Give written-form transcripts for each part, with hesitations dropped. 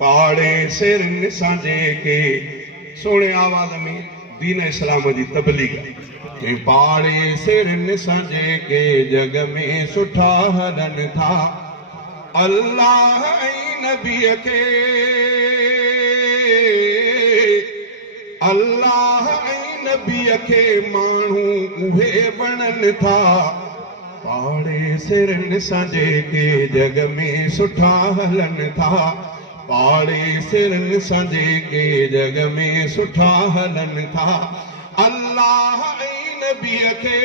पाड़े सिर निसांजे के सोने आवाज में दीन इस्लाम जी तबलीग के पाड़े सिर निसांजे के जग में सुठा हलन था अल्लाह नबी के अल्लाह नबी के मानू उहे बनन था पाड़े सिर निसांजे के जग में सुठा हलन था पाड़े सिर निसांजे के जग में सुठा हलन था अल्लाह नबी के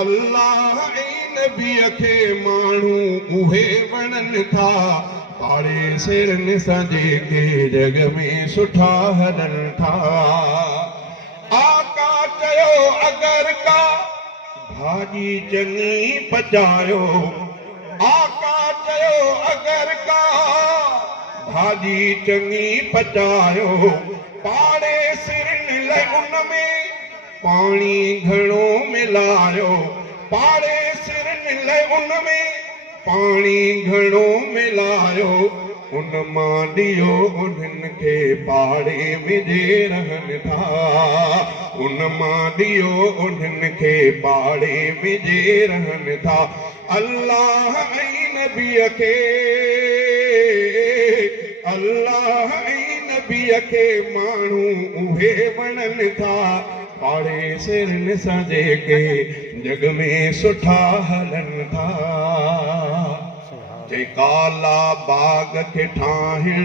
अल्लाह नबी के मानू उहे बनन था पाड़े सिर निसांजे के जग में सुठा हलन था आका चयो अगर का भाजी चंगी पचायो आका चयो अगर का भाजी चंगी पचायो पाड़े सिर ले उनमें पानी घणो मिलायो पाड़े सिर ले उनमें पानी घणो मिलायो उन मां ॾियो उन्हनि खे पाड़े विझे रहनि था उन मां ॾियो उन्हनि खे पाड़े विझे रहनि था अल्लाह नबीअ खे अल्लाह नबीअ खे माण्हू उहे वणनि था पाड़े सिर निसांजे के जग में सुठा हलन था जे काला बाग खे ठाहिण